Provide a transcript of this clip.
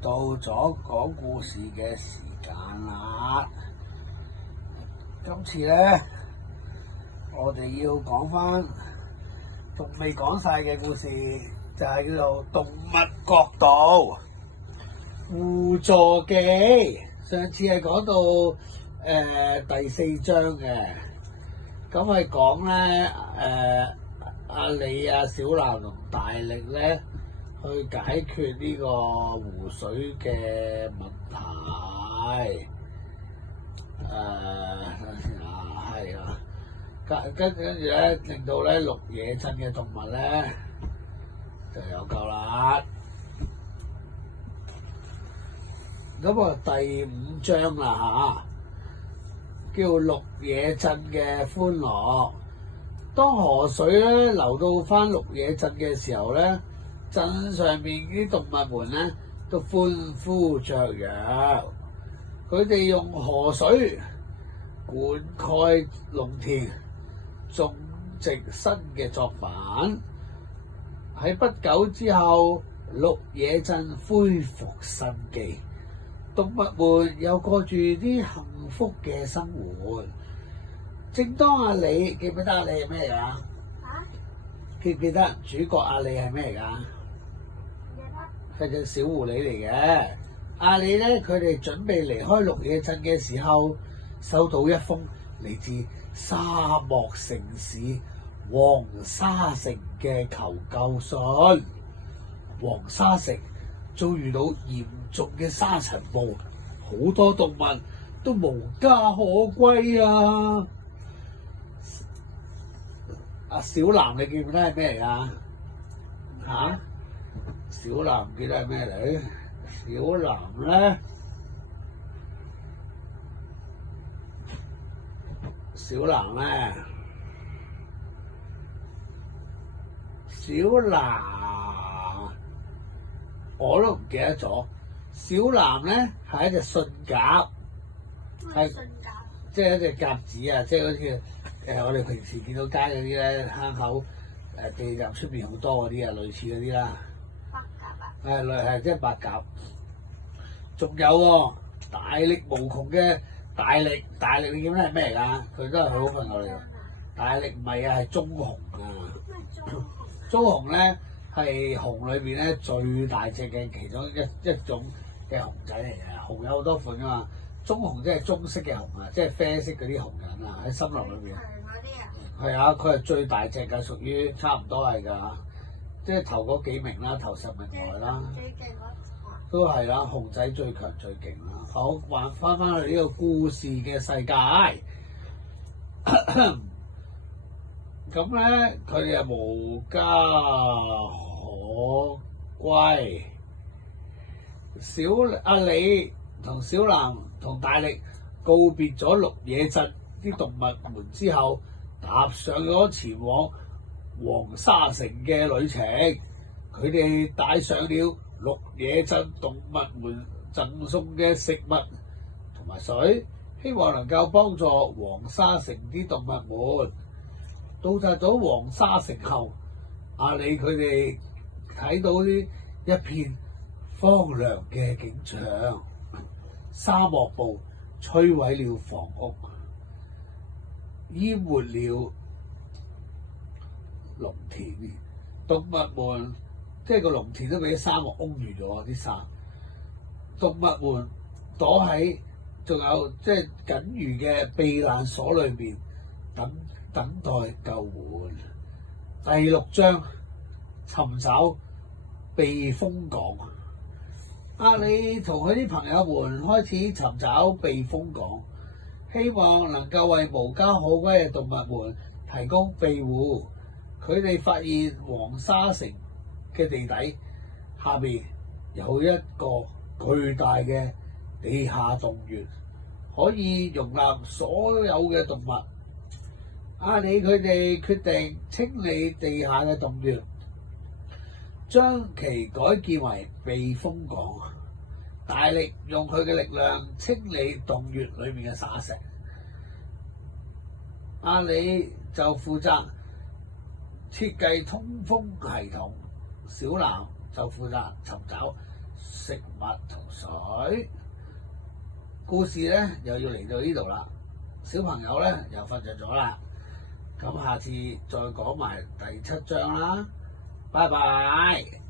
到咗講故事嘅時間啦！今次咧，我哋要講翻仲未講晒嘅故事，就係叫做動物國度互助記。上次係講到第4章嘅，咁係講咧阿里、小藍同大力咧去解決呢個湖水嘅問題。等陣先啊，係啊，跟住咧，令到咧綠野鎮嘅動物咧就有救啦。咁啊，第5章啦嚇，叫綠野鎮嘅歡樂。當河水咧流到翻綠野鎮嘅時候咧，鎮上面啲動物們咧都歡呼雀躍，佢哋用河水灌溉農田，種植新嘅作物。喺不久之後，綠野鎮恢復生機，動物們又過住啲幸福嘅生活。正當阿里，記唔記得阿里係咩嚟㗎？記唔記得主角阿里係咩嚟㗎？係隻小狐狸嚟嘅。阿里咧，佢哋準備離開綠野鎮嘅時候，收到一封嚟自沙漠城市黃沙城嘅求救信。黃沙城遭遇到嚴重嘅沙塵暴，好多動物都無家可歸啊！阿小藍，你記唔記得係咩嚟㗎？嚇？小藍記得係咩嚟？小藍咧，小藍我都唔記得咗。小藍咧係一隻信鴿，係即係一隻鴿子啊！即係好似我哋平時見到街嗰啲咧，坑口地站出邊好多嗰啲啊，類似嗰啲啦。白鴿啊！係即係白鴿。仲有喎，大力無窮嘅大力，你記唔記得係咩嚟㗎？佢都係好朋友嚟㗎。大力唔係啊，係棕熊啊。棕熊咧係熊裏邊咧最大隻嘅其中一種嘅熊仔嚟嘅。熊有好多款㗎嘛，棕熊即係棕色嘅熊啊，即係啡色嗰啲熊人啊，喺森林裏邊。係啊，佢係最大隻㗎，屬於差唔多係㗎，即係頭嗰幾名啦，頭10名內啦。都係啦，熊仔最強最勁啦。好，翻去呢個故事嘅世界。咁咧，佢哋又無家可歸。阿里同小藍同大力告別咗綠野鎮啲動物們之後，踏上咗前往黃沙城嘅旅程。佢哋帶上了綠野鎮動物們贈送嘅食物同埋水，希望能夠幫助黃沙城啲動物們。到達咗黃沙城後，阿里佢哋睇到啲一片荒涼嘅景象，沙漠暴摧毀了房屋，淹沒了農田，動物們即係個農田都俾啲沙漠擁住咗啲沙，動物們躲喺仲有即係僅餘嘅避難所裏面等待救援。第6章，尋找避風港。阿里同佢啲朋友們開始尋找避風港，希望能夠為無家可歸嘅動物們提供庇護。佢哋發現黃沙城嘅地底下面有一個巨大嘅地下洞穴，可以容納所有嘅動物。阿里佢哋決定清理地下嘅洞穴，將其改建為避風港。大力用佢嘅力量清理洞穴裏面嘅沙石，阿里就負責設計通風系統，小藍就負責尋找食物同水。故事咧又要嚟到呢度啦，小朋友咧又瞓着咗啦。咁下次再講埋第7章啦，拜拜。